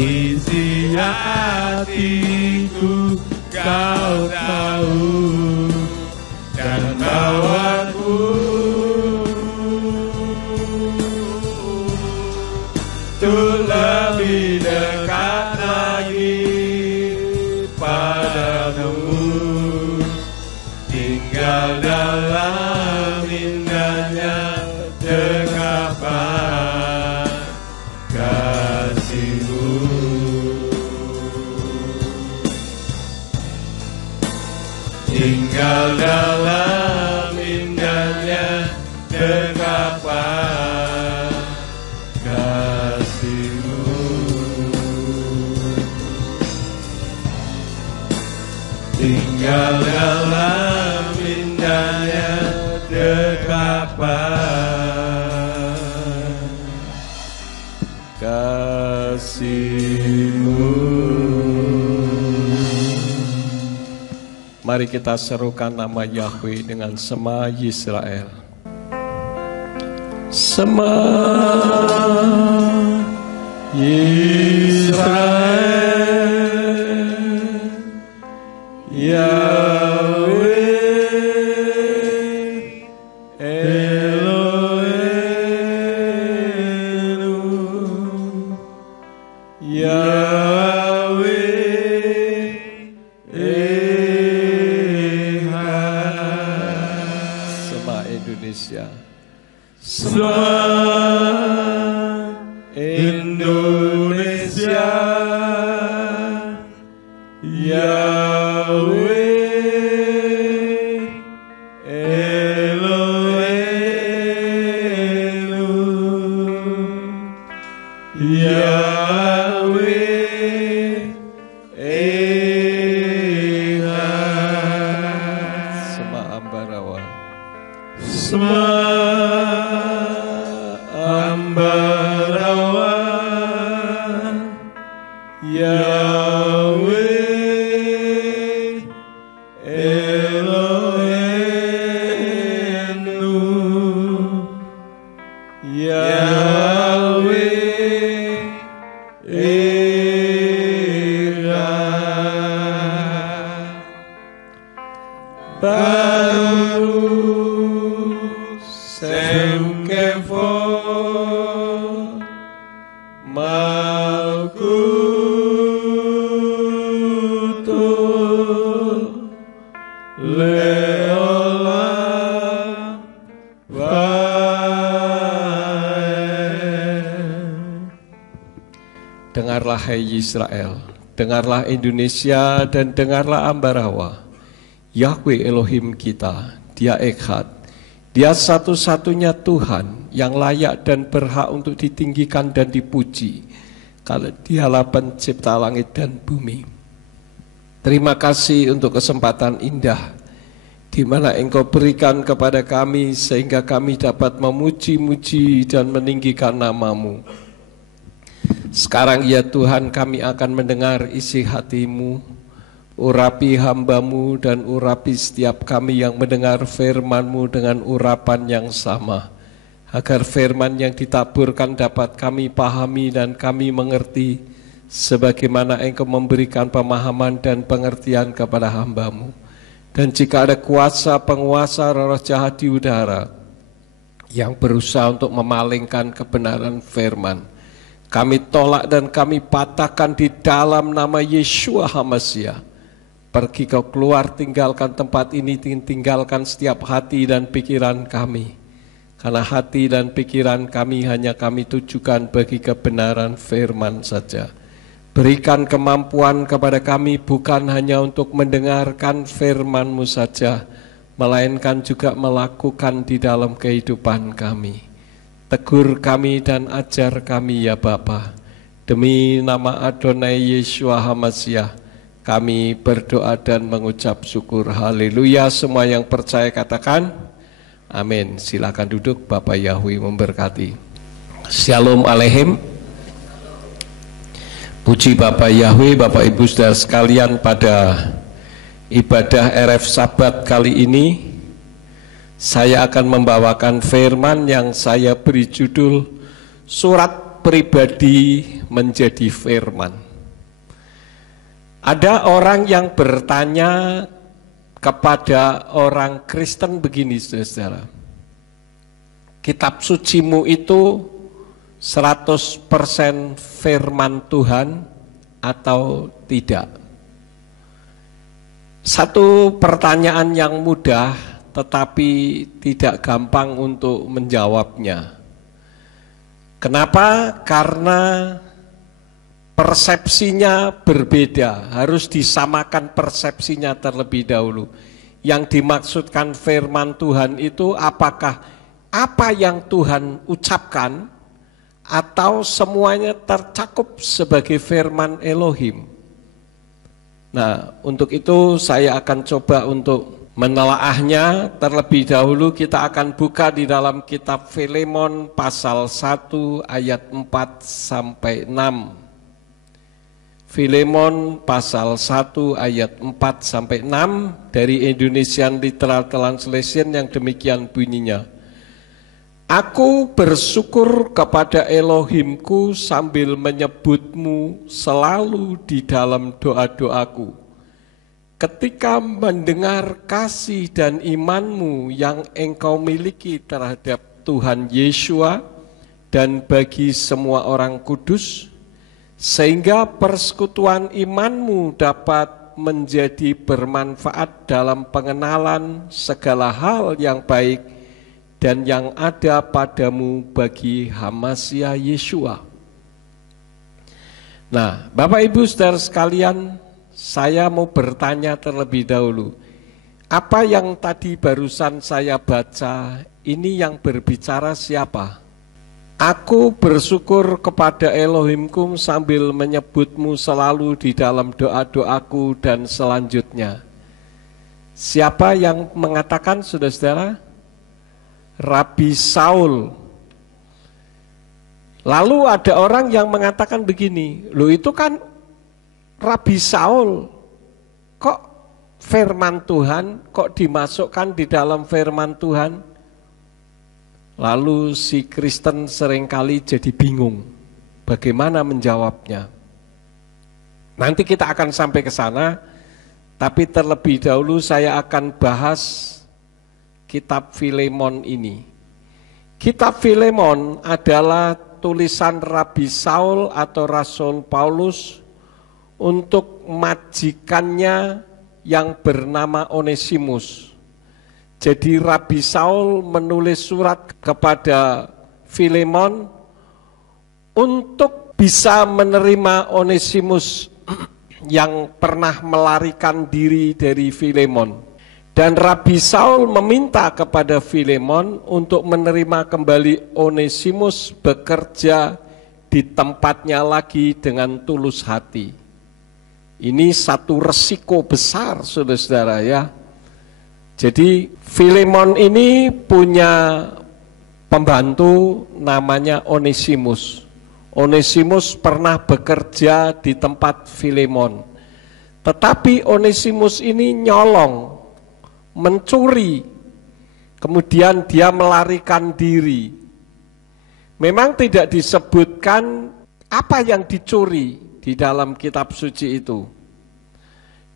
isi hatiku kau tahu, dan bawaku untuk lebih dekat lagi padamu, tinggal dalam indahnya dekapan kasih-Mu. Tinggal dalam indahnya dekapan kasih-Mu. Tinggal dalam indahnya dekapan kasih-Mu. Mari kita serukan nama Yahweh dengan Shema Yisrael. Shema Yisrael, Yahweh Eloheinu, Yahweh Ehad. Shema Indonesia. Shema Indonesia, Yahweh Eloheinu, Yahweh Ehad. Shema Ambarawa. Shema Ambarawa, Yahweh Eloheinu, Yahweh Ehad. Baruch Shem Kevod Malkuto Leolam Vaed. Dengarlah hai Israel, dengarlah Indonesia, dan dengarlah Ambarawa. Yahweh Elohim kita, Dia Echad, Dia satu-satunya Tuhan yang layak dan berhak untuk ditinggikan dan dipuji, kalau Dialah pencipta langit dan bumi. Terima kasih untuk kesempatan indah di mana Engkau berikan kepada kami sehingga kami dapat memuji-muji dan meninggikan nama-Mu. Sekarang ya Tuhan, kami akan mendengar isi hati-Mu. Urapi hamba-Mu dan urapi setiap kami yang mendengar firman-Mu dengan urapan yang sama, agar firman yang ditaburkan dapat kami pahami dan kami mengerti, sebagaimana Engkau memberikan pemahaman dan pengertian kepada hamba-Mu. Dan jika ada kuasa penguasa roh jahat di udara yang berusaha untuk memalingkan kebenaran firman, kami tolak dan kami patahkan di dalam nama Yeshua HaMashiach. Pergi kau keluar, tinggalkan tempat ini, tinggalkan setiap hati dan pikiran kami. Karena hati dan pikiran kami hanya kami tujukan bagi kebenaran firman saja. Berikan kemampuan kepada kami bukan hanya untuk mendengarkan firman-Mu saja, melainkan juga melakukan di dalam kehidupan kami. Tegur kami dan ajar kami ya Bapa. Demi nama Adonai Yeshua HaMashiach, kami berdoa dan mengucap syukur. Haleluya. Semua yang percaya katakan amin. Silakan duduk. Bapak Yahweh memberkati. Shalom Aleichem. Puji Bapak Yahweh, Bapak Ibu saudara sekalian, pada ibadah RF Sabat kali ini saya akan membawakan firman yang saya beri judul Surat Pribadi menjadi firman. Ada orang yang bertanya kepada orang Kristen begini, saudara. Kitab sucimu itu 100% firman Tuhan atau tidak? Satu pertanyaan yang mudah tetapi tidak gampang untuk menjawabnya. Kenapa? Karena persepsinya berbeda, harus disamakan persepsinya terlebih dahulu. Yang dimaksudkan firman Tuhan itu apakah apa yang Tuhan ucapkan atau semuanya tercakup sebagai firman Elohim? Nah, untuk itu saya akan coba untuk menelaahnya. Terlebih dahulu kita akan buka di dalam kitab Filemon pasal 1 ayat 4 sampai 6. Filemon pasal 1 ayat 4 sampai 6 dari Indonesian Literal Translation yang demikian bunyinya. Aku bersyukur kepada Elohimku sambil menyebutmu selalu di dalam doa-doaku. Ketika mendengar kasih dan imanmu yang engkau miliki terhadap Tuhan Yeshua dan bagi semua orang kudus, sehingga persekutuan imanmu dapat menjadi bermanfaat dalam pengenalan segala hal yang baik dan yang ada padamu bagi Hamasya Yeshua. Nah, Bapak Ibu saudara sekalian, saya mau bertanya terlebih dahulu. Apa yang tadi barusan saya baca, ini yang berbicara siapa? Aku bersyukur kepada Elohimku sambil menyebutmu selalu di dalam doa-doaku dan selanjutnya. Siapa yang mengatakan, saudara-saudara? Rabi Saul. Lalu ada orang yang mengatakan begini, loh itu kan Rabi Saul, kok firman Tuhan, kok dimasukkan di dalam firman Tuhan? Lalu si Kristen seringkali jadi bingung, bagaimana menjawabnya. Nanti kita akan sampai ke sana, tapi terlebih dahulu saya akan bahas kitab Filemon ini. Kitab Filemon adalah tulisan Rabi Saul atau Rasul Paulus untuk majikannya yang bernama Onesimus. Jadi Rabi Saul menulis surat kepada Filemon untuk bisa menerima Onesimus yang pernah melarikan diri dari Filemon. Dan Rabi Saul meminta kepada Filemon untuk menerima kembali Onesimus bekerja di tempatnya lagi dengan tulus hati. Ini satu resiko besar, saudara-saudara ya. Jadi Filemon ini punya pembantu namanya Onesimus. Onesimus pernah bekerja di tempat Filemon. Tetapi Onesimus ini nyolong, mencuri, kemudian dia melarikan diri. Memang tidak disebutkan apa yang dicuri di dalam kitab suci itu.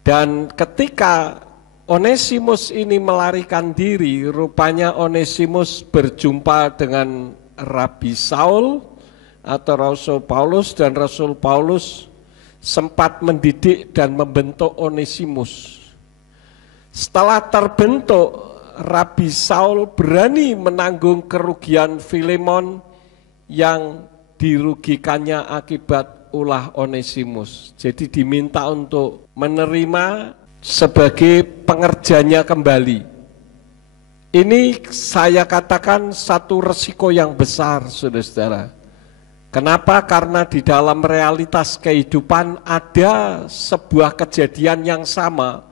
Dan ketika Onesimus ini melarikan diri, rupanya Onesimus berjumpa dengan Rabi Saul atau Rasul Paulus, dan Rasul Paulus sempat mendidik dan membentuk Onesimus. Setelah terbentuk, Rabi Saul berani menanggung kerugian Filemon yang dirugikannya akibat ulah Onesimus. Jadi diminta untuk menerima sebagai pengerjanya kembali. Ini saya katakan satu resiko yang besar, saudara-saudara. Kenapa? Karena di dalam realitas kehidupan ada sebuah kejadian yang sama,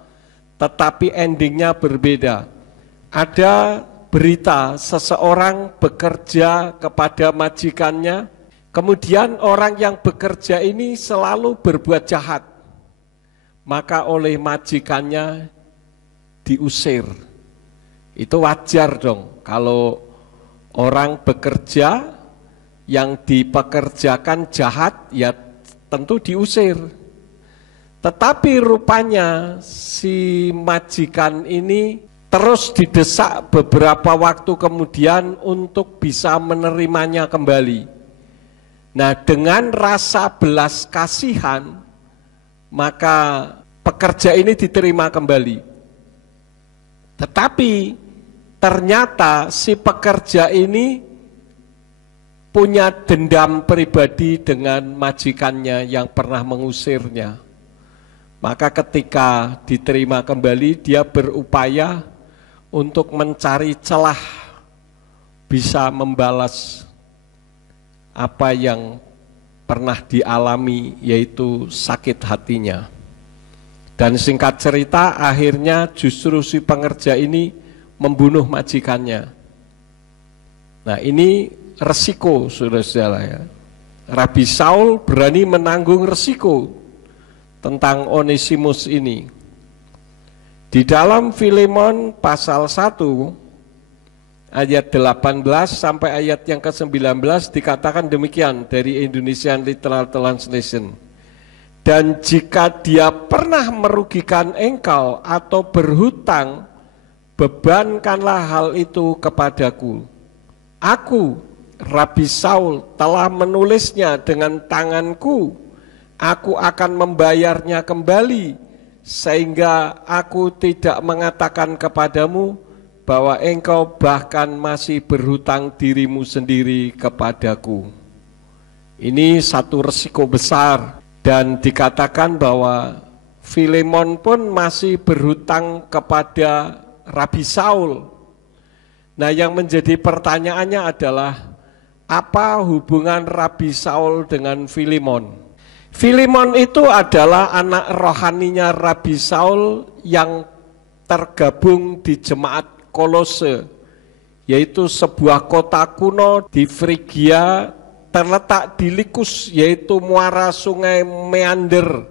tetapi endingnya berbeda. Ada berita seseorang bekerja kepada majikannya, kemudian orang yang bekerja ini selalu berbuat jahat, maka oleh majikannya diusir. Itu wajar dong, kalau orang bekerja yang dipekerjakan jahat, ya tentu diusir. Tetapi rupanya si majikan ini terus didesak beberapa waktu kemudian untuk bisa menerimanya kembali. Nah, dengan rasa belas kasihan, maka pekerja ini diterima kembali. Tetapi ternyata si pekerja ini punya dendam pribadi dengan majikannya yang pernah mengusirnya. Maka ketika diterima kembali, dia berupaya untuk mencari celah bisa membalas apa yang pernah dialami, yaitu sakit hatinya. Dan singkat cerita, akhirnya justru si pengerja ini membunuh majikannya. Nah, ini resiko, saudara-saudara ya. Rabi Saul berani menanggung resiko tentang Onesimus ini. Di dalam Filemon pasal 1 ayat 18 sampai ayat yang ke-19 dikatakan demikian dari Indonesian Literal Translation. Dan jika dia pernah merugikan engkau atau berhutang, bebankanlah hal itu kepadaku. Aku, Rabi Saul, telah menulisnya dengan tanganku. Aku akan membayarnya kembali, sehingga aku tidak mengatakan kepadamu bahwa engkau bahkan masih berhutang dirimu sendiri kepadaku. Ini satu resiko besar, dan dikatakan bahwa Filemon pun masih berhutang kepada Rabi Saul. Nah, yang menjadi pertanyaannya adalah, apa hubungan Rabi Saul dengan Filemon? Filemon itu adalah anak rohaninya Rabi Saul yang tergabung di jemaat Kolose, yaitu sebuah kota kuno di Frigia terletak di Likus, yaitu muara sungai Meander.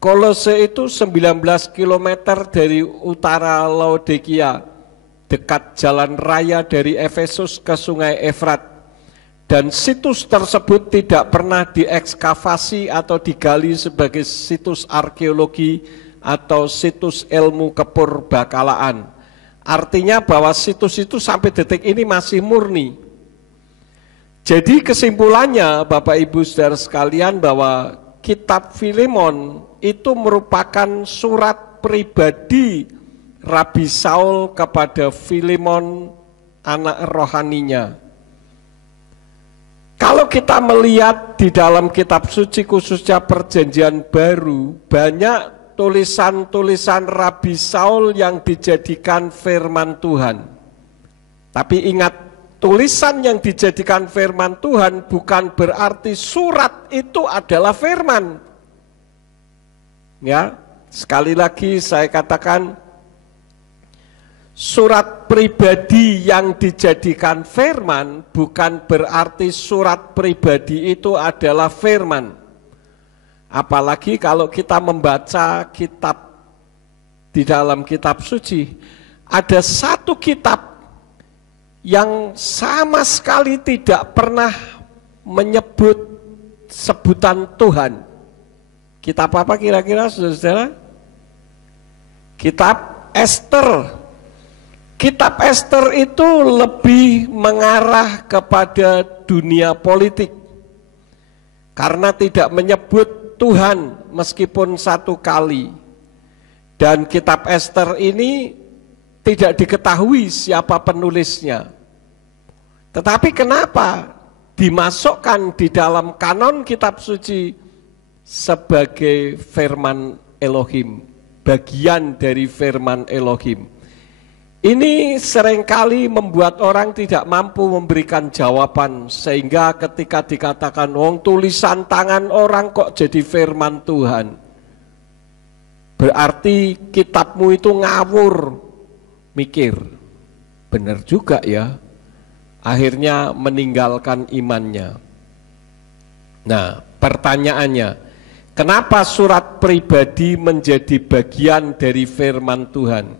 Kolose itu 19 km dari utara Laodikia, dekat jalan raya dari Efesus ke sungai Efrat. Dan situs tersebut tidak pernah diekskavasi atau digali sebagai situs arkeologi atau situs ilmu kepurbakalaan. Artinya bahwa situs itu sampai detik ini masih murni. Jadi kesimpulannya Bapak Ibu Saudara sekalian, bahwa kitab Filemon itu merupakan surat pribadi Rabi Saul kepada Filemon, anak rohaninya. Kalau kita melihat di dalam kitab suci khususnya Perjanjian Baru, banyak tulisan-tulisan Rabi Saul yang dijadikan firman Tuhan. Tapi ingat, tulisan yang dijadikan firman Tuhan bukan berarti surat itu adalah firman. Ya, sekali lagi saya katakan, surat pribadi yang dijadikan firman bukan berarti surat pribadi itu adalah firman. Apalagi kalau kita membaca kitab di dalam kitab suci, ada satu kitab yang sama sekali tidak pernah menyebut sebutan Tuhan. Kitab apa kira-kira, saudara-saudara? Kitab Ester. Kitab Ester itu lebih mengarah kepada dunia politik, karena tidak menyebut Tuhan meskipun satu kali. Dan kitab Ester ini tidak diketahui siapa penulisnya. Tetapi kenapa dimasukkan di dalam kanon kitab suci sebagai firman Elohim, bagian dari firman Elohim? Ini seringkali membuat orang tidak mampu memberikan jawaban, sehingga ketika dikatakan, wong tulisan tangan orang kok jadi firman Tuhan, berarti kitabmu itu ngawur. Mikir, benar juga ya, akhirnya meninggalkan imannya. Nah, pertanyaannya, kenapa surat pribadi menjadi bagian dari firman Tuhan?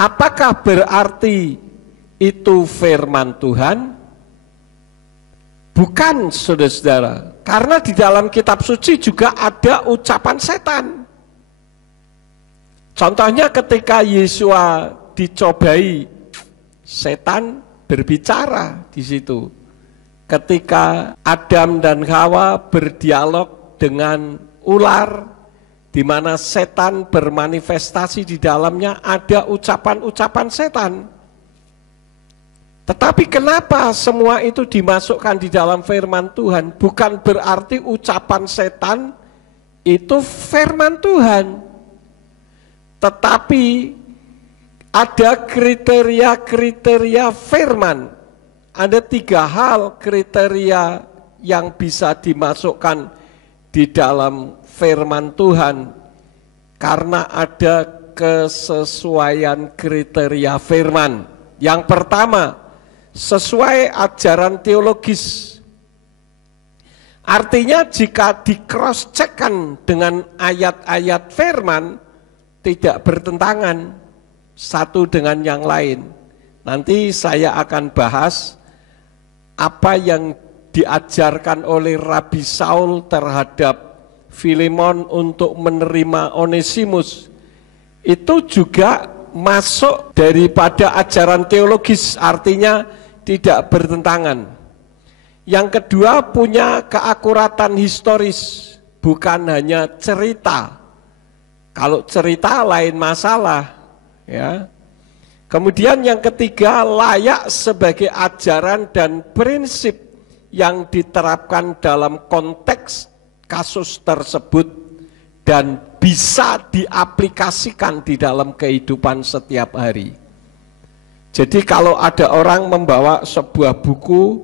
Apakah berarti itu firman Tuhan? Bukan, saudara-saudara, karena di dalam kitab suci juga ada ucapan setan. Contohnya ketika Yesua dicobai, setan berbicara di situ. Ketika Adam dan Hawa berdialog dengan ular, di mana setan bermanifestasi di dalamnya, ada ucapan-ucapan setan. Tetapi kenapa semua itu dimasukkan di dalam firman Tuhan? Bukan berarti ucapan setan itu firman Tuhan. Tetapi ada kriteria-kriteria firman. Ada 3 hal kriteria yang bisa dimasukkan di dalam firman Tuhan. Karena ada kesesuaian kriteria firman. Yang pertama, sesuai ajaran teologis. Artinya jika di-cross-checkkan dengan ayat-ayat firman, tidak bertentangan satu dengan yang lain. Nanti saya akan bahas apa yang diajarkan oleh Rabi Saul terhadap Filemon untuk menerima Onesimus. Itu juga masuk daripada ajaran teologis, artinya tidak bertentangan. Yang kedua, punya keakuratan historis, bukan hanya cerita. Kalau cerita lain masalah, ya. Kemudian yang ketiga, layak sebagai ajaran dan prinsip yang diterapkan dalam konteks kasus tersebut dan bisa diaplikasikan di dalam kehidupan setiap hari. Jadi kalau ada orang membawa sebuah buku,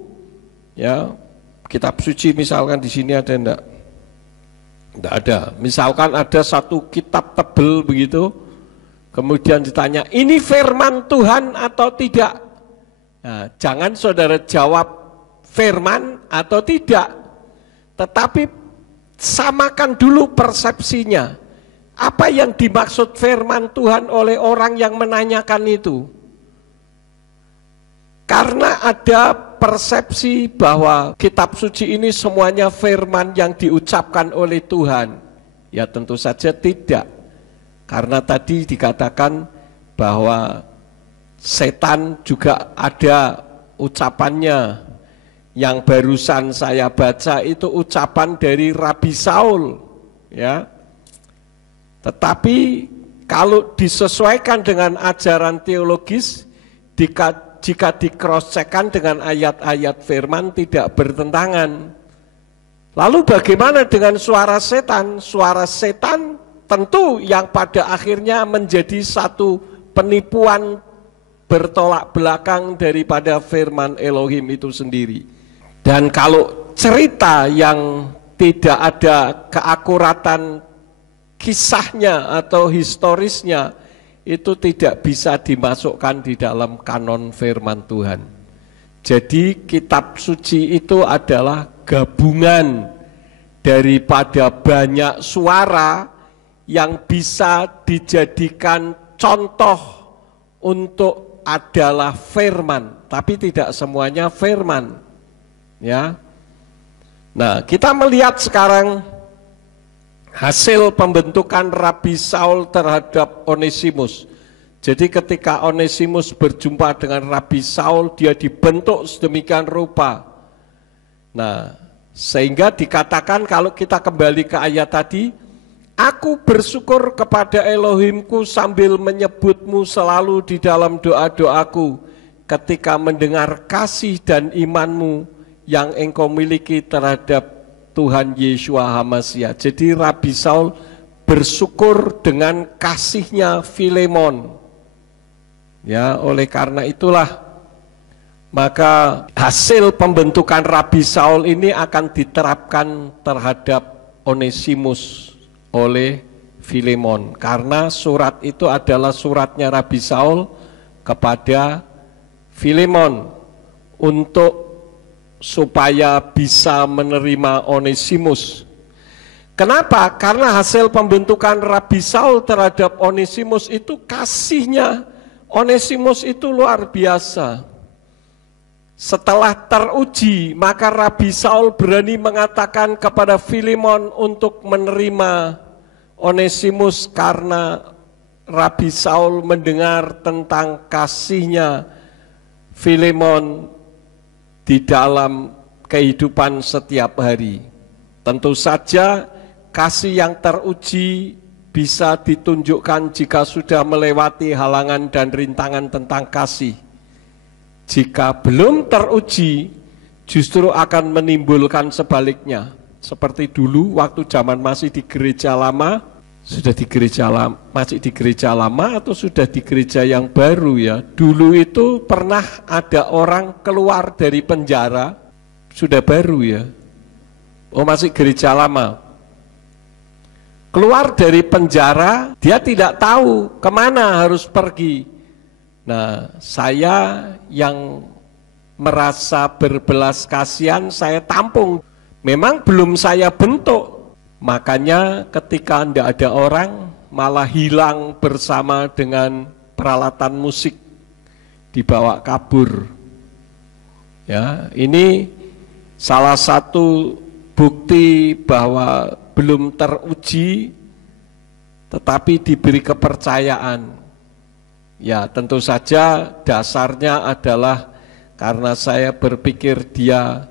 ya, kitab suci misalkan, di sini ada enggak? Enggak ada. Misalkan ada satu kitab tebel begitu, kemudian ditanya, ini firman Tuhan atau tidak? Nah, jangan saudara jawab firman atau tidak, tetapi samakan dulu persepsinya. Apa yang dimaksud firman Tuhan oleh orang yang menanyakan itu? Karena ada persepsi bahwa kitab suci ini semuanya firman yang diucapkan oleh Tuhan. Ya tentu saja tidak. Karena tadi dikatakan bahwa setan juga ada ucapannya. Yang barusan saya baca itu ucapan dari Rabi Saul, ya. Tetapi kalau disesuaikan dengan ajaran teologis, jika di-cross-checkkan dengan ayat-ayat firman tidak bertentangan. Lalu bagaimana dengan suara setan? Suara setan tentu yang pada akhirnya menjadi satu penipuan bertolak belakang daripada firman Elohim itu sendiri. Dan kalau cerita yang tidak ada keakuratan kisahnya atau historisnya, itu tidak bisa dimasukkan di dalam kanon firman Tuhan. Jadi kitab suci itu adalah gabungan daripada banyak suara yang bisa dijadikan contoh untuk adalah firman, tapi tidak semuanya firman. Ya. Nah, kita melihat sekarang hasil pembentukan Rabi Saul terhadap Onesimus. Jadi ketika Onesimus berjumpa dengan Rabi Saul, dia dibentuk sedemikian rupa. Nah, sehingga dikatakan kalau kita kembali ke ayat tadi, aku bersyukur kepada Elohimku sambil menyebutmu selalu di dalam doa-doaku ketika mendengar kasih dan imanmu yang engkau miliki terhadap Tuhan Yeshua HaMashiach. Jadi Rabi Saul bersyukur dengan kasihnya Filemon. Ya, oleh karena itulah maka hasil pembentukan Rabi Saul ini akan diterapkan terhadap Onesimus oleh Filemon. Karena surat itu adalah suratnya Rabi Saul kepada Filemon untuk supaya bisa menerima Onesimus. Kenapa? Karena hasil pembentukan Rabi Saul terhadap Onesimus itu kasihnya Onesimus itu luar biasa. Setelah teruji, maka Rabi Saul berani mengatakan kepada Filemon untuk menerima Onesimus karena Rabi Saul mendengar tentang kasihnya Filemon di dalam kehidupan setiap hari. Tentu saja kasih yang teruji bisa ditunjukkan jika sudah melewati halangan dan rintangan tentang kasih. Jika belum teruji, justru akan menimbulkan sebaliknya. Seperti dulu waktu zaman masih di gereja lama, masih di gereja lama atau sudah di gereja yang baru ya. Dulu itu pernah ada orang keluar dari penjara, sudah baru ya. Oh, masih gereja lama. Keluar dari penjara, dia tidak tahu kemana harus pergi. Nah, saya yang merasa berbelas kasihan, saya tampung. Memang belum saya bentuk, makanya ketika tidak ada orang, malah hilang bersama dengan peralatan musik, dibawa kabur. Ya, ini salah satu bukti bahwa belum teruji, tetapi diberi kepercayaan. Ya, tentu saja dasarnya adalah karena saya berpikir dia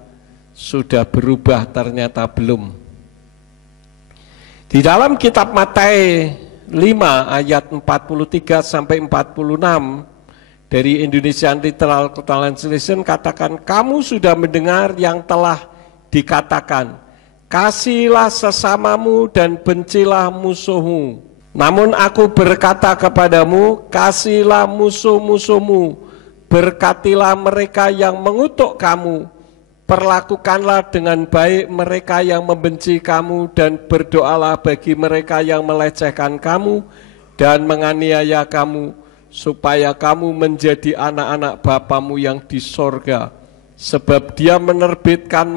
sudah berubah, ternyata belum. Di dalam kitab Matius 5 ayat 43 sampai 46 dari Indonesian Literal Translation katakan, kamu sudah mendengar yang telah dikatakan, kasihilah sesamamu dan bencilah musuhmu. Namun aku berkata kepadamu, kasihilah musuh-musuhmu, berkatilah mereka yang mengutuk kamu, perlakukanlah dengan baik mereka yang membenci kamu, dan berdoalah bagi mereka yang melecehkan kamu dan menganiaya kamu, supaya kamu menjadi anak-anak Bapamu yang di sorga. Sebab dia menerbitkan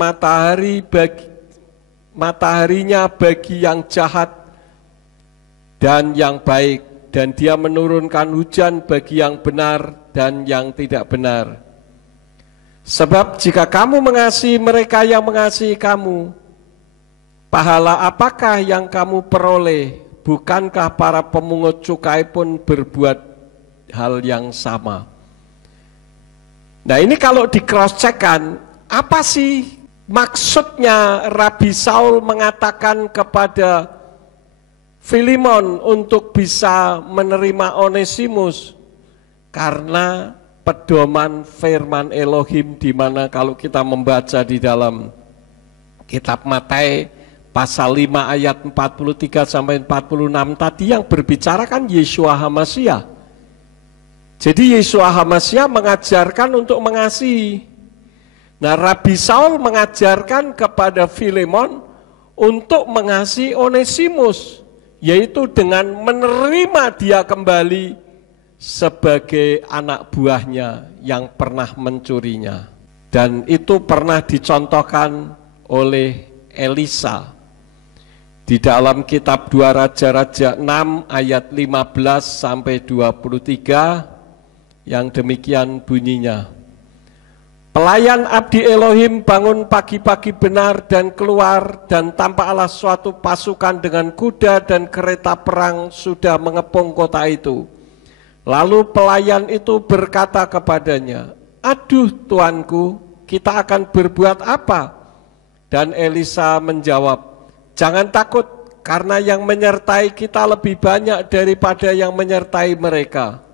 mataharinya bagi yang jahat dan yang baik, dan dia menurunkan hujan bagi yang benar dan yang tidak benar. Sebab jika kamu mengasihi mereka yang mengasihi kamu, pahala apakah yang kamu peroleh? Bukankah para pemungut cukai pun berbuat hal yang sama? Nah, ini kalau di cross check-kan, apa sih maksudnya Rabi Saul mengatakan kepada Filemon untuk bisa menerima Onesimus? Karena pedoman firman Elohim, di mana kalau kita membaca di dalam kitab Matius pasal 5 ayat 43 sampai 46 tadi yang berbicara kan Yeshua HaMashiach. Jadi Yeshua HaMashiach mengajarkan untuk mengasihi. Nah, Rabi Saul mengajarkan kepada Filemon untuk mengasihi Onesimus, yaitu dengan menerima dia kembali sebagai anak buahnya yang pernah mencurinya. Dan itu pernah dicontohkan oleh Elisa di dalam kitab 2 Raja-Raja 6 ayat 15 sampai 23 yang demikian bunyinya. Pelayan abdi Elohim bangun pagi-pagi benar dan keluar, dan tampaklah suatu pasukan dengan kuda dan kereta perang sudah mengepung kota itu. Lalu pelayan itu berkata kepadanya, aduh tuanku, kita akan berbuat apa? Dan Elisa menjawab, jangan takut, karena yang menyertai kita lebih banyak daripada yang menyertai mereka.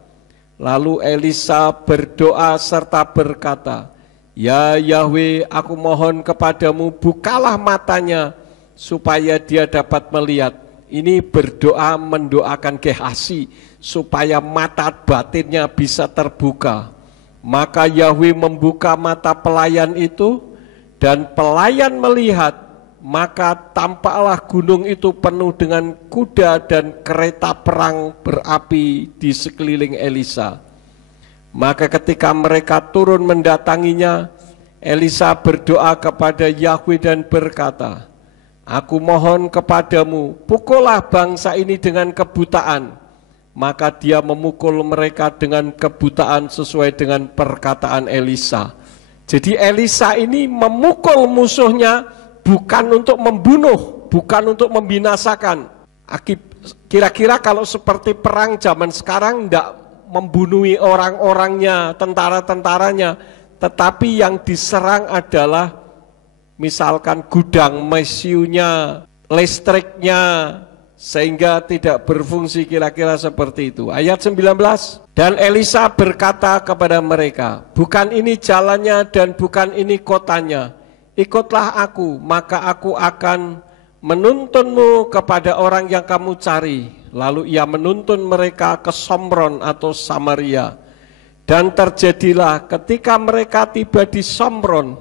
Lalu Elisa berdoa serta berkata, ya Yahweh, aku mohon kepadamu, bukalah matanya supaya dia dapat melihat. Ini berdoa mendoakan Gehazi supaya mata batinnya bisa terbuka. Maka Yahweh membuka mata pelayan itu, dan pelayan melihat, maka tampaklah gunung itu penuh dengan kuda dan kereta perang berapi di sekeliling Elisa. Maka ketika mereka turun mendatanginya, Elisa berdoa kepada Yahweh dan berkata, aku mohon kepadamu, pukullah bangsa ini dengan kebutaan. Maka dia memukul mereka dengan kebutaan sesuai dengan perkataan Elisa. Jadi Elisa ini memukul musuhnya bukan untuk membunuh, bukan untuk membinasakan. Kira-kira kalau seperti perang zaman sekarang tidak membunuhi orang-orangnya, tentara-tentaranya, tetapi yang diserang adalah misalkan gudang mesyunya, listriknya, sehingga tidak berfungsi, kira-kira seperti itu. Ayat 19, dan Elisa berkata kepada mereka, bukan ini jalannya dan bukan ini kotanya, ikutlah aku, maka aku akan menuntunmu kepada orang yang kamu cari. Lalu ia menuntun mereka ke Somron atau Samaria. Dan terjadilah ketika mereka tiba di Somron,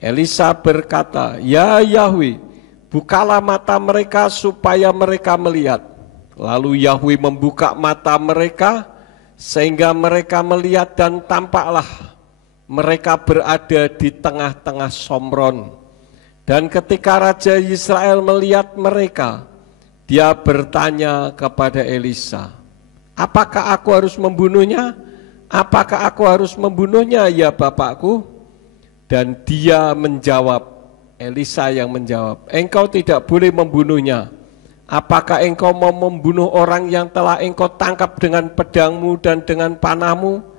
Elisa berkata, ya Yahweh, bukalah mata mereka supaya mereka melihat. Lalu Yahweh membuka mata mereka sehingga mereka melihat, dan tampaklah mereka berada di tengah-tengah Somron. Dan ketika Raja Israel melihat mereka, dia bertanya kepada Elisa, apakah aku harus membunuhnya? Apakah aku harus membunuhnya ya Bapakku? Dan dia menjawab, Elisa yang menjawab, engkau tidak boleh membunuhnya. Apakah engkau mau membunuh orang yang telah engkau tangkap dengan pedangmu dan dengan panahmu?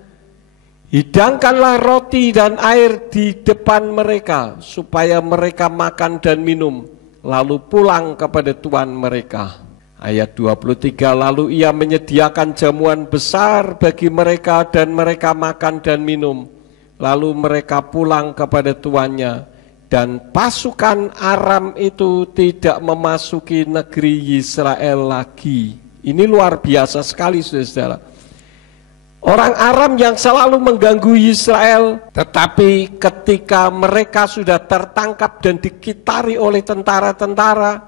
Hidangkanlah roti dan air di depan mereka, supaya mereka makan dan minum, lalu pulang kepada tuan mereka. Ayat 23, lalu ia menyediakan jamuan besar bagi mereka dan mereka makan dan minum. Lalu mereka pulang kepada tuannya, dan pasukan Aram itu tidak memasuki negeri Israel lagi. Ini luar biasa sekali, saudara. Orang Aram yang selalu mengganggu Israel, tetapi ketika mereka sudah tertangkap dan dikitari oleh tentara-tentara,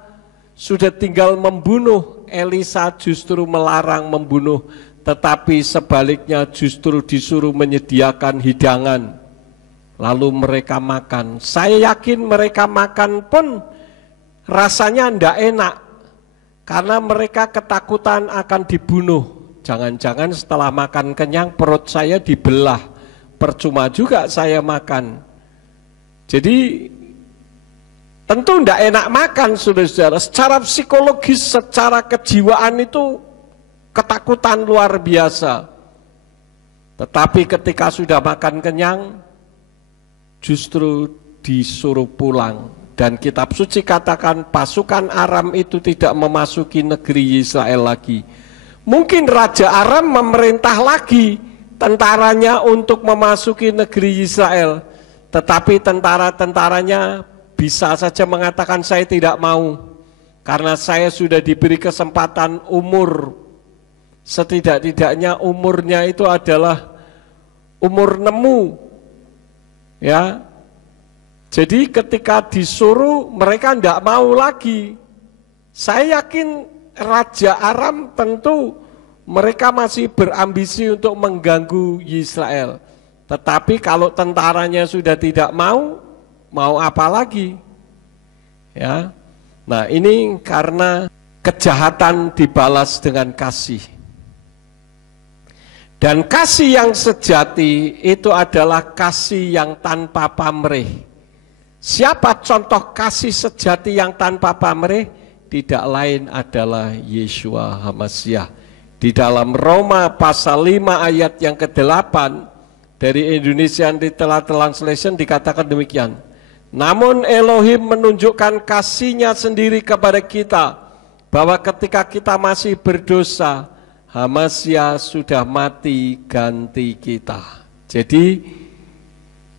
sudah tinggal membunuh, Elisa justru melarang membunuh, tetapi sebaliknya justru disuruh menyediakan hidangan. Lalu mereka makan. Saya yakin mereka makan pun rasanya tidak enak, karena mereka ketakutan akan dibunuh. Jangan-jangan setelah makan kenyang perut saya dibelah, percuma juga saya makan. Jadi tentu tidak enak makan, saudara-saudara. Secara psikologis, secara kejiwaan itu ketakutan luar biasa. Tetapi ketika sudah makan kenyang, justru disuruh pulang. Dan kitab suci katakan pasukan Aram itu tidak memasuki negeri Israel lagi. Mungkin Raja Aram memerintah lagi tentaranya untuk memasuki negeri Israel, tetapi tentara-tentaranya bisa saja mengatakan saya tidak mau, karena saya sudah diberi kesempatan umur, setidak-tidaknya umurnya itu adalah umur nemu, ya. Jadi ketika disuruh mereka tidak mau lagi. Saya yakin Raja Aram tentu mereka masih berambisi untuk mengganggu Israel. Tetapi kalau tentaranya sudah tidak mau apa lagi? Ya. Nah, ini karena kejahatan dibalas dengan kasih. Dan kasih yang sejati itu adalah kasih yang tanpa pamrih. Siapa contoh kasih sejati yang tanpa pamrih? Tidak lain adalah Yeshua HaMasyiah. Di dalam Roma pasal 5 ayat yang ke-8 dari Indonesian Literal Translation dikatakan demikian. Namun Elohim menunjukkan kasih-Nya sendiri kepada kita, bahwa ketika kita masih berdosa, HaMasyiah sudah mati ganti kita. Jadi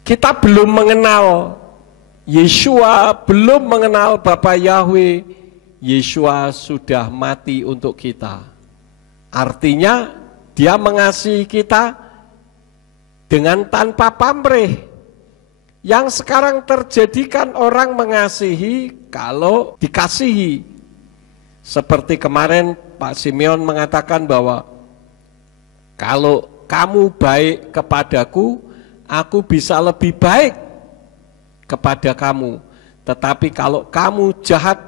kita belum mengenal Yeshua, belum mengenal Bapa Yahweh. Yeshua sudah mati untuk kita. Artinya dia mengasihi kita dengan tanpa pamrih. Yang sekarang terjadi kan orang mengasihi kalau dikasihi. Seperti kemarin Pak Simeon mengatakan bahwa kalau kamu baik kepadaku, aku bisa lebih baik kepada kamu. Tetapi kalau kamu jahat,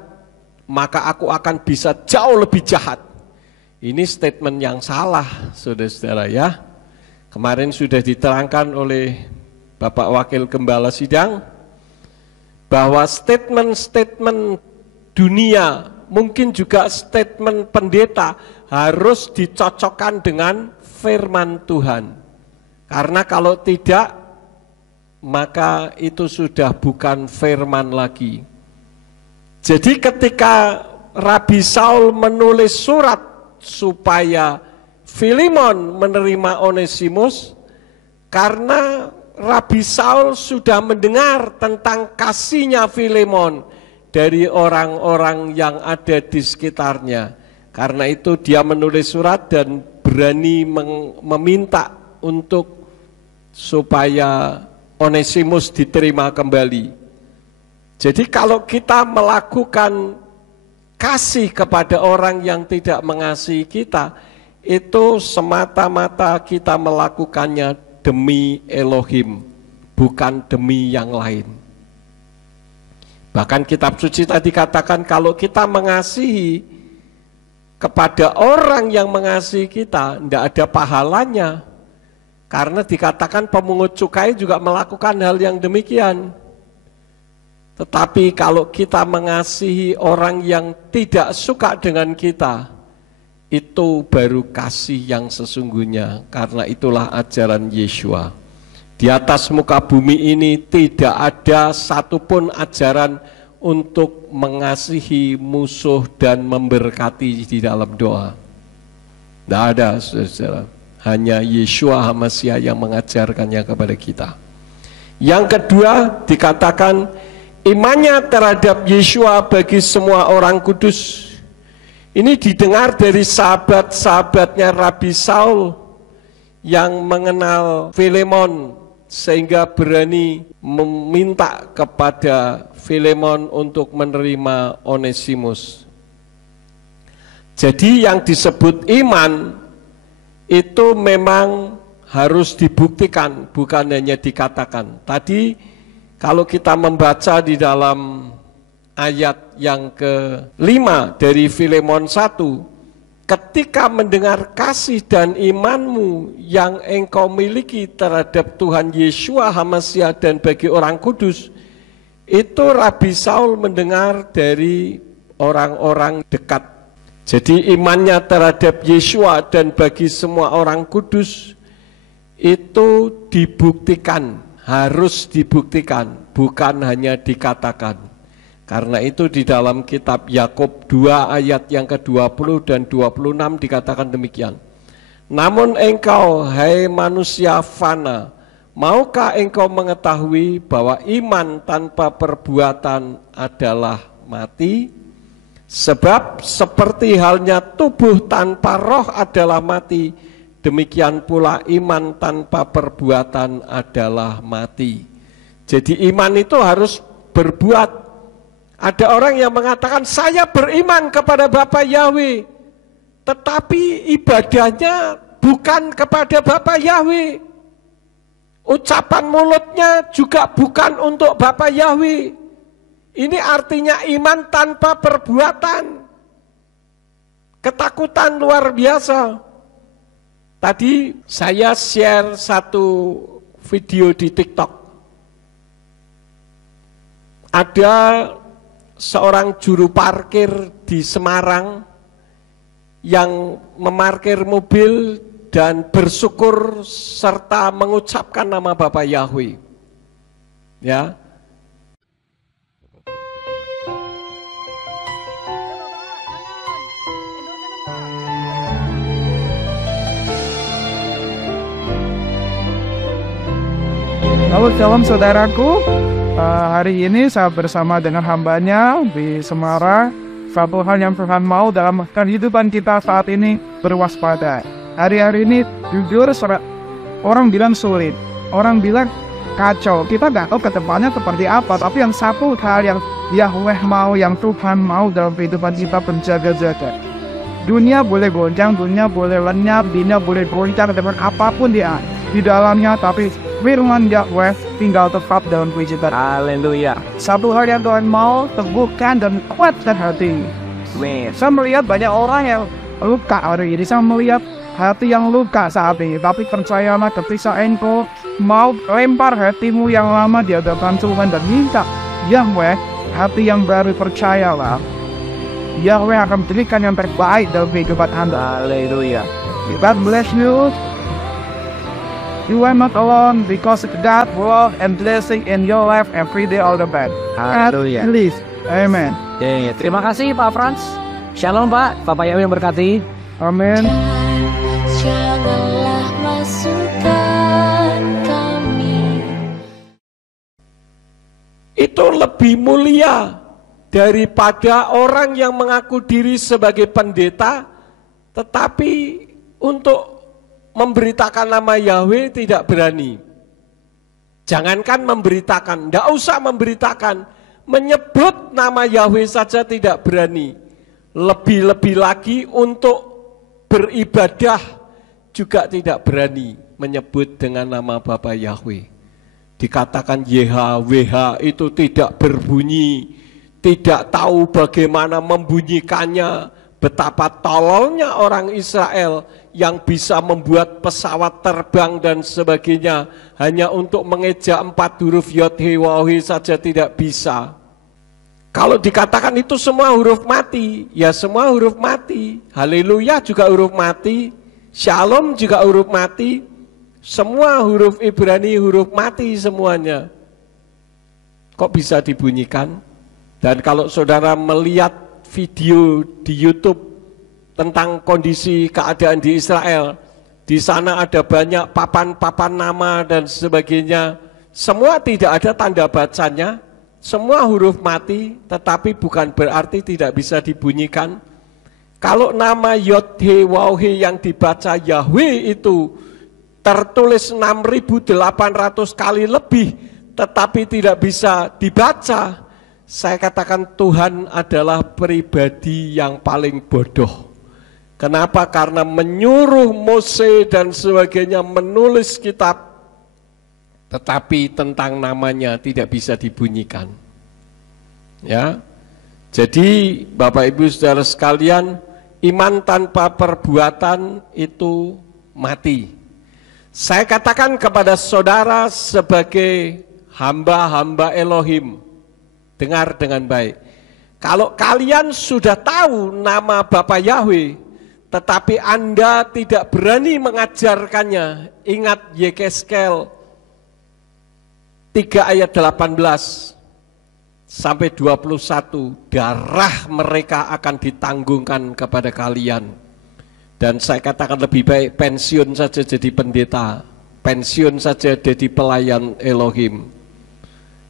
maka aku akan bisa jauh lebih jahat. Ini statement yang salah, saudara-saudara ya. Kemarin sudah diterangkan oleh Bapak Wakil Gembala Sidang, bahwa statement-statement dunia, mungkin juga statement pendeta harus dicocokkan dengan firman Tuhan. Karena kalau tidak, maka itu sudah bukan firman lagi. Jadi ketika Rabi Saul menulis surat supaya Filemon menerima Onesimus, karena Rabi Saul sudah mendengar tentang kasihnya Filemon dari orang-orang yang ada di sekitarnya. Karena itu dia menulis surat dan berani meminta untuk supaya Onesimus diterima kembali. Jadi kalau kita melakukan kasih kepada orang yang tidak mengasihi kita, itu semata-mata kita melakukannya demi Elohim, bukan demi yang lain. Bahkan kitab suci tadi katakan kalau kita mengasihi kepada orang yang mengasihi kita, tidak ada pahalanya. Karena dikatakan pemungut cukai juga melakukan hal yang demikian. Tetapi kalau kita mengasihi orang yang tidak suka dengan kita, itu baru kasih yang sesungguhnya. Karena itulah ajaran Yeshua. Di atas muka bumi ini tidak ada satupun ajaran untuk mengasihi musuh dan memberkati di dalam doa. Tidak ada, saudara. Hanya Yeshua HaMashiach yang mengajarkannya kepada kita. Yang kedua dikatakan imannya terhadap Yeshua bagi semua orang kudus. Ini didengar dari sahabat-sahabatnya Rabi Saul yang mengenal Filemon sehingga berani meminta kepada Filemon untuk menerima Onesimus. Jadi yang disebut iman itu memang harus dibuktikan, bukan hanya dikatakan. Tadi kalau kita membaca di dalam ayat yang ke-5 dari Filemon 1, ketika mendengar kasih dan imanmu yang engkau miliki terhadap Tuhan Yeshua HaMashiach dan bagi orang kudus, itu Rabi Saul mendengar dari orang-orang dekat. Jadi imannya terhadap Yeshua dan bagi semua orang kudus itu dibuktikan, harus dibuktikan, bukan hanya dikatakan. Karena itu di dalam kitab Yakub 2 ayat yang ke-20 dan 26 dikatakan demikian. Namun engkau, hai manusia fana, maukah engkau mengetahui bahwa iman tanpa perbuatan adalah mati? Sebab seperti halnya tubuh tanpa roh adalah mati, demikian pula iman tanpa perbuatan adalah mati. Jadi iman itu harus berbuat. Ada orang yang mengatakan saya beriman kepada Bapa Yahweh, tetapi ibadahnya bukan kepada Bapa Yahweh. Ucapan mulutnya juga bukan untuk Bapa Yahweh. Ini artinya iman tanpa perbuatan. Ketakutan luar biasa. Tadi saya share satu video di TikTok. Ada seorang juru parkir di Semarang yang memarkir mobil dan bersyukur serta mengucapkan nama Bapa Yahweh. Ya. Halo, shalom saudaraku. Hari ini saya bersama dengan hambanya di Semarang. Satu hal yang Tuhan mau dalam kehidupan kita saat ini, berwaspada. Hari-hari ini jujur orang bilang sulit, orang bilang kacau. Kita nggak tahu ke depannya seperti apa. Tapi yang satu hal yang Yahweh mau, yang Tuhan mau dalam kehidupan kita, berjaga-jaga. Dunia boleh goncang, dunia boleh lenyap, dunia boleh goncang dengan apapun dia di dalamnya, tapi firman Yahweh tinggal tetap dalam kehidupan. Haleluya. Satu hal yang Tuhan mau, teguhkan dan kuatkan hati. Amin. Saya melihat banyak orang yang luka hari ini. Saya melihat hati yang luka saat ini. Tapi percayalah ketika engkau mau lempar hatimu yang lama di hadapan Tuhan dan minta Yahweh hati yang baru, percayalah Yahweh akan berikan yang terbaik dalam kehidupan Anda. Haleluya. God bless you. You are not alone because God will and blessing in your life every day all the best. Haleluya. Please. Amen. Terima kasih Pak Frans. Shalom Pak. Bapak Yahweh yang berkati. Amin. Janganlah masukkan kami. Itu lebih mulia daripada orang yang mengaku diri sebagai pendeta, tetapi untuk memberitakan nama Yahweh tidak berani. Jangankan memberitakan, tidak usah memberitakan, menyebut nama Yahweh saja tidak berani. Lebih-lebih lagi untuk beribadah juga tidak berani menyebut dengan nama Bapa Yahweh. Dikatakan YHWH itu tidak berbunyi, tidak tahu bagaimana membunyikannya. Betapa tololnya orang Israel yang bisa membuat pesawat terbang dan sebagainya hanya untuk mengeja 4 huruf Yod-He-Waw-He saja tidak bisa. Kalau dikatakan itu semua huruf mati, ya semua huruf mati. Haleluya juga huruf mati, Shalom juga huruf mati, semua huruf Ibrani huruf mati semuanya. Kok bisa dibunyikan? Dan kalau saudara melihat video di YouTube tentang kondisi keadaan di Israel, di sana ada banyak papan-papan nama dan sebagainya. Semua tidak ada tanda bacanya, semua huruf mati, tetapi bukan berarti tidak bisa dibunyikan. Kalau nama Yod-He-Waw-He yang dibaca Yahweh itu tertulis 6.800 kali lebih, tetapi tidak bisa dibaca, saya katakan Tuhan adalah pribadi yang paling bodoh. Kenapa? Karena menyuruh Mose dan sebagainya menulis kitab, tetapi tentang namanya tidak bisa dibunyikan. Ya, jadi Bapak Ibu Saudara sekalian, iman tanpa perbuatan itu mati. Saya katakan kepada saudara sebagai hamba-hamba Elohim, dengar dengan baik. Kalau kalian sudah tahu nama Bapa Yahweh, tetapi Anda tidak berani mengajarkannya, ingat Yekeskel 3 ayat 18 sampai 21, darah mereka akan ditanggungkan kepada kalian. Dan saya katakan lebih baik pensiun saja jadi pendeta, pensiun saja jadi pelayan Elohim.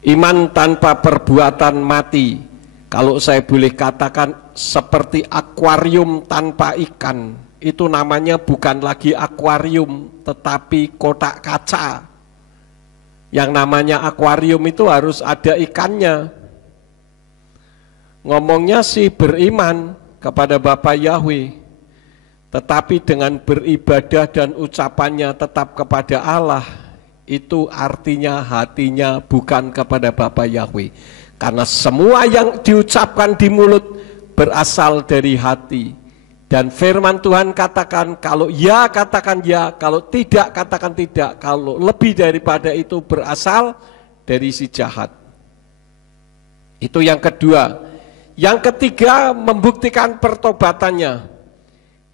Iman tanpa perbuatan mati. Kalau saya boleh katakan seperti akuarium tanpa ikan. Itu namanya bukan lagi akuarium, tetapi kotak kaca. Yang namanya akuarium itu harus ada ikannya. Ngomongnya sih beriman kepada Bapa Yahweh, tetapi dengan beribadah dan ucapannya tetap kepada Allah, itu artinya hatinya bukan kepada Bapa Yahweh. Karena semua yang diucapkan di mulut berasal dari hati. Dan firman Tuhan katakan, kalau ya katakan ya, kalau tidak katakan tidak, kalau lebih daripada itu berasal dari si jahat. Itu yang kedua. Yang ketiga, membuktikan pertobatannya.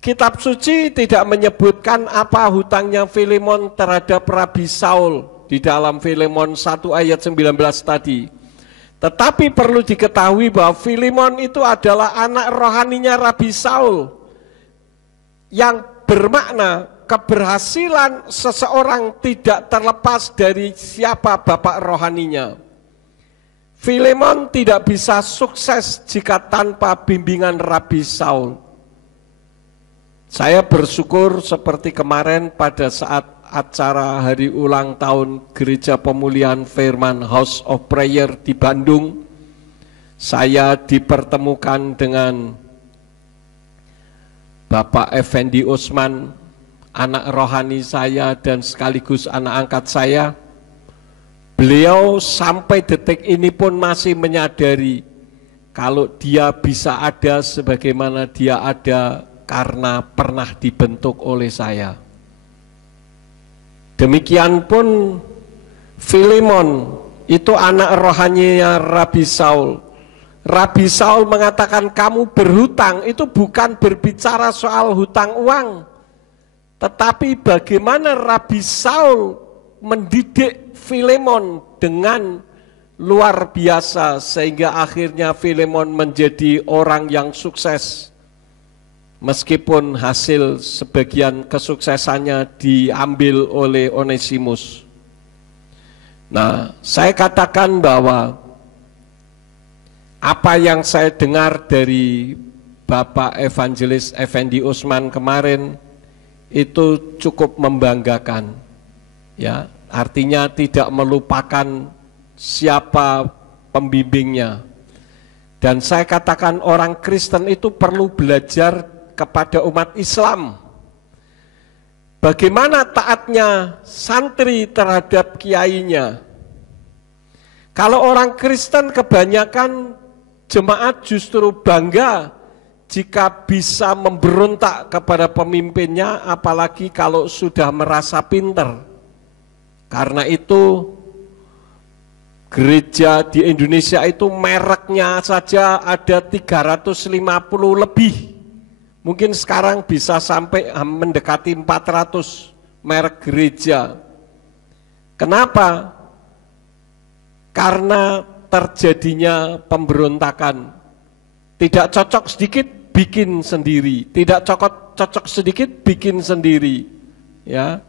Kitab suci tidak menyebutkan apa hutangnya Filemon terhadap Rabi Saul di dalam Filemon 1 ayat 19 tadi. Tetapi perlu diketahui bahwa Filemon itu adalah anak rohaninya Rabi Saul, yang bermakna keberhasilan seseorang tidak terlepas dari siapa bapak rohaninya. Filemon tidak bisa sukses jika tanpa bimbingan Rabi Saul. Saya bersyukur seperti kemarin pada saat acara hari ulang tahun Gereja Pemulihan Firman House of Prayer di Bandung, saya dipertemukan dengan Bapak Effendi Usman, anak rohani saya dan sekaligus anak angkat saya. Beliau sampai detik ini pun masih menyadari kalau dia bisa ada sebagaimana dia ada karena pernah dibentuk oleh saya. Demikian pun Filemon, itu anak rohaninya Rabi Saul. Rabi Saul mengatakan kamu berhutang, itu bukan berbicara soal hutang uang, tetapi bagaimana Rabi Saul mendidik Filemon dengan luar biasa sehingga akhirnya Filemon menjadi orang yang sukses. Meskipun hasil sebagian kesuksesannya diambil oleh Onesimus. Nah, saya katakan bahwa apa yang saya dengar dari Bapak Evangelis Effendi Usman kemarin itu cukup membanggakan. Ya, artinya tidak melupakan siapa pembimbingnya. Dan saya katakan orang Kristen itu perlu belajar kepada umat Islam. Bagaimana taatnya santri terhadap kiainya. Kalau orang Kristen kebanyakan jemaat justru bangga jika bisa memberontak kepada pemimpinnya, apalagi kalau sudah merasa pinter. Karena itu gereja di Indonesia itu mereknya saja ada 350 lebih. Mungkin sekarang bisa sampai mendekati 400 merek gereja. Kenapa? Karena terjadinya pemberontakan. Tidak cocok sedikit bikin sendiri, tidak cocok sedikit bikin sendiri. Ya.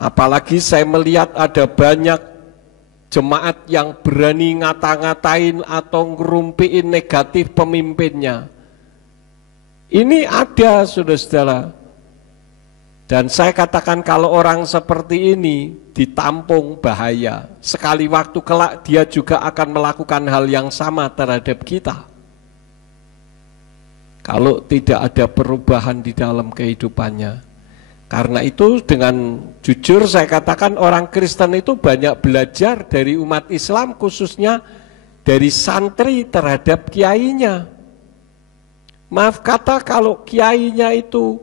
Apalagi saya melihat ada banyak jemaat yang berani ngata-ngatain atau ngerumpiin negatif pemimpinnya. Ini ada, saudara-saudara. Dan saya katakan kalau orang seperti ini ditampung bahaya. Sekali waktu kelak dia juga akan melakukan hal yang sama terhadap kita. Kalau tidak ada perubahan di dalam kehidupannya. Karena itu dengan jujur saya katakan orang Kristen itu banyak belajar dari umat Islam, khususnya dari santri terhadap kiainya. Maaf kata kalau kiainya itu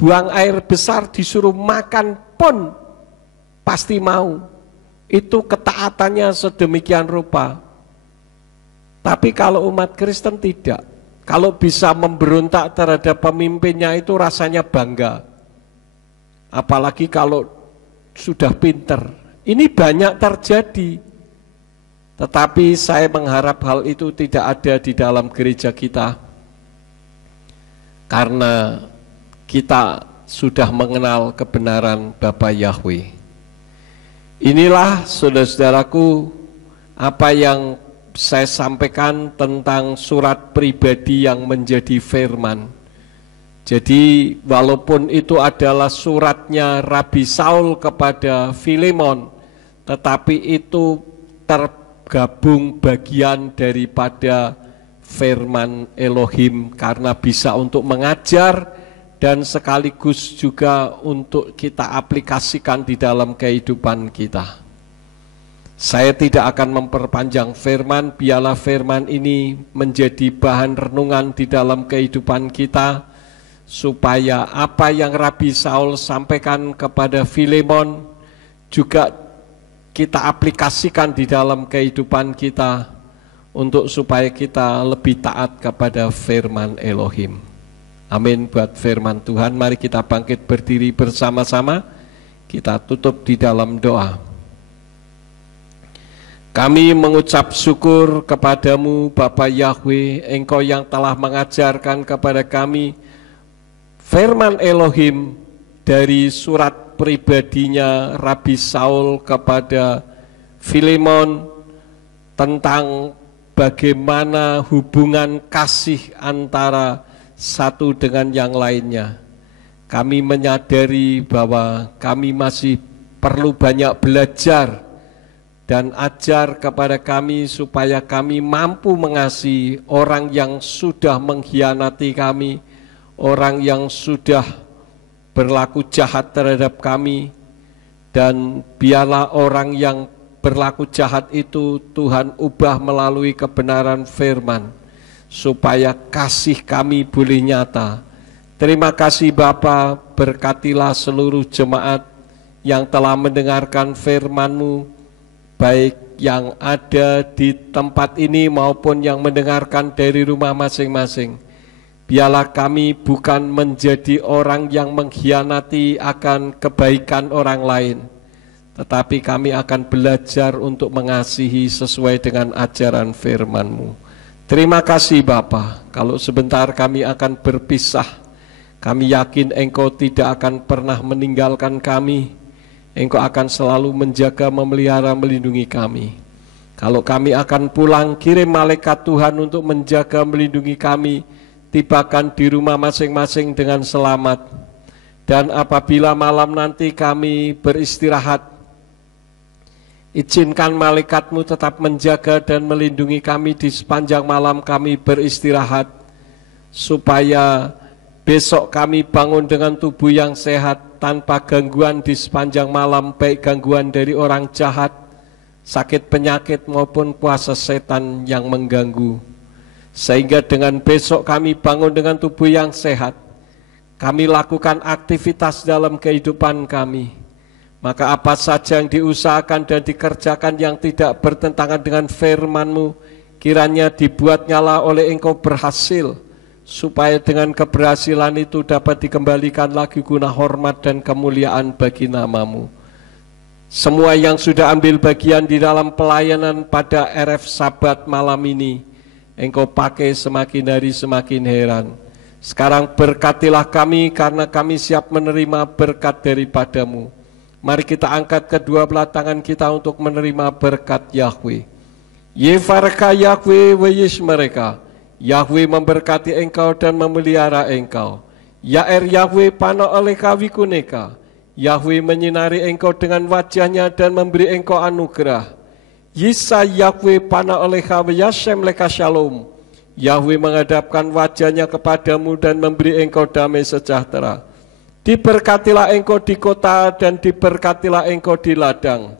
buang air besar disuruh makan pun pasti mau. Itu ketaatannya sedemikian rupa. Tapi kalau umat Kristen tidak. Kalau bisa memberontak terhadap pemimpinnya itu rasanya bangga. Apalagi kalau sudah pinter. Ini banyak terjadi. Tetapi saya mengharap hal itu tidak ada di dalam gereja kita. Karena kita sudah mengenal kebenaran Bapa Yahweh. Inilah saudara-saudaraku apa yang saya sampaikan tentang surat pribadi yang menjadi firman. Jadi walaupun itu adalah suratnya Rabi Saul kepada Filemon, tetapi itu tergabung bagian daripada firman Elohim karena bisa untuk mengajar dan sekaligus juga untuk kita aplikasikan di dalam kehidupan kita. Saya tidak akan memperpanjang firman, biarlah firman ini menjadi bahan renungan di dalam kehidupan kita, supaya apa yang Rabi Saul sampaikan kepada Filemon juga kita aplikasikan di dalam kehidupan kita, untuk supaya kita lebih taat kepada firman Elohim. Amin buat firman Tuhan. Mari kita bangkit berdiri bersama-sama. Kita tutup di dalam doa. Kami mengucap syukur kepadamu Bapa Yahweh, Engkau yang telah mengajarkan kepada kami firman Elohim dari surat pribadinya Rabi Saul kepada Filemon tentang bagaimana hubungan kasih antara satu dengan yang lainnya. Kami menyadari bahwa kami masih perlu banyak belajar dan ajar kepada kami supaya kami mampu mengasihi orang yang sudah mengkhianati kami, orang yang sudah berlaku jahat terhadap kami, dan biarlah orang yang berlaku jahat itu Tuhan ubah melalui kebenaran firman, supaya kasih kami boleh nyata Terima kasih Bapa, berkatilah seluruh jemaat yang telah mendengarkan firman-Mu, baik yang ada di tempat ini maupun yang mendengarkan dari rumah masing-masing. Biarlah kami bukan menjadi orang yang mengkhianati akan kebaikan orang lain, tetapi kami akan belajar untuk mengasihi sesuai dengan ajaran firman-Mu. Terima kasih Bapa, kalau sebentar kami akan berpisah, kami yakin Engkau tidak akan pernah meninggalkan kami. Engkau akan selalu menjaga, memelihara, melindungi kami. Kalau kami akan pulang, kirim malaikat Tuhan untuk menjaga, melindungi kami, tibakan di rumah masing-masing dengan selamat. Dan apabila malam nanti kami beristirahat, izinkan malaikat-Mu tetap menjaga dan melindungi kami di sepanjang malam kami beristirahat, supaya besok kami bangun dengan tubuh yang sehat, tanpa gangguan di sepanjang malam, baik gangguan dari orang jahat, sakit penyakit maupun kuasa setan yang mengganggu. Sehingga dengan besok kami bangun dengan tubuh yang sehat, kami lakukan aktivitas dalam kehidupan kami. Maka apa saja yang diusahakan dan dikerjakan yang tidak bertentangan dengan firman-Mu, kiranya dibuat nyala oleh Engkau berhasil, supaya dengan keberhasilan itu dapat dikembalikan lagi guna hormat dan kemuliaan bagi nama-Mu. Semua yang sudah ambil bagian di dalam pelayanan pada RF Sabat malam ini, Engkau pakai semakin hari semakin heran. Sekarang berkatilah kami, karena kami siap menerima berkat daripada-Mu. Mari kita angkat kedua belah tangan kita untuk menerima berkat Yahweh. Yefarka Yahweh weyish mereka. Yahweh memberkati engkau dan memelihara engkau. Yaer Yahweh pano oleh kawikuneka. Yahweh menyinari engkau dengan wajahnya dan memberi engkau anugerah. Yisa Yahweh pano oleh kawiyashem leka shalom. Yahweh menghadapkan wajahnya kepadamu dan memberi engkau damai sejahtera. Diberkatilah engkau di kota dan diberkatilah engkau di ladang.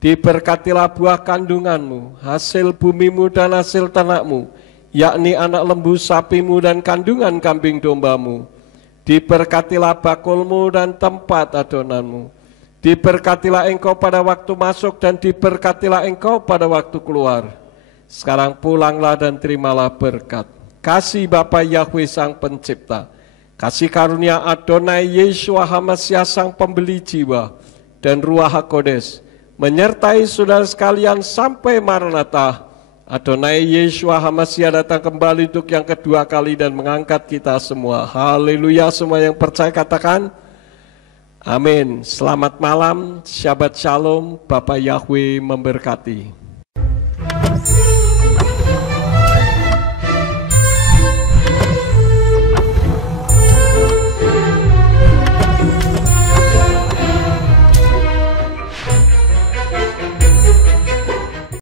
Diberkatilah buah kandunganmu, hasil bumimu dan hasil ternakmu, yakni anak lembu sapimu dan kandungan kambing dombamu. Diberkatilah bakulmu dan tempat adonanmu. Diberkatilah engkau pada waktu masuk dan diberkatilah engkau pada waktu keluar. Sekarang pulanglah dan terimalah berkat. Kasih Bapa Yahweh Sang Pencipta, kasih karunia Adonai Yeshua HaMasiah Sang Pembeli jiwa, dan Ruach HaKodes menyertai saudara sekalian sampai Maranatha. Adonai Yeshua HaMasiah datang kembali untuk yang kedua kali dan mengangkat kita semua. Haleluya, semua yang percaya katakan amin. Selamat malam, Shabbat Shalom, Bapak Yahweh memberkati.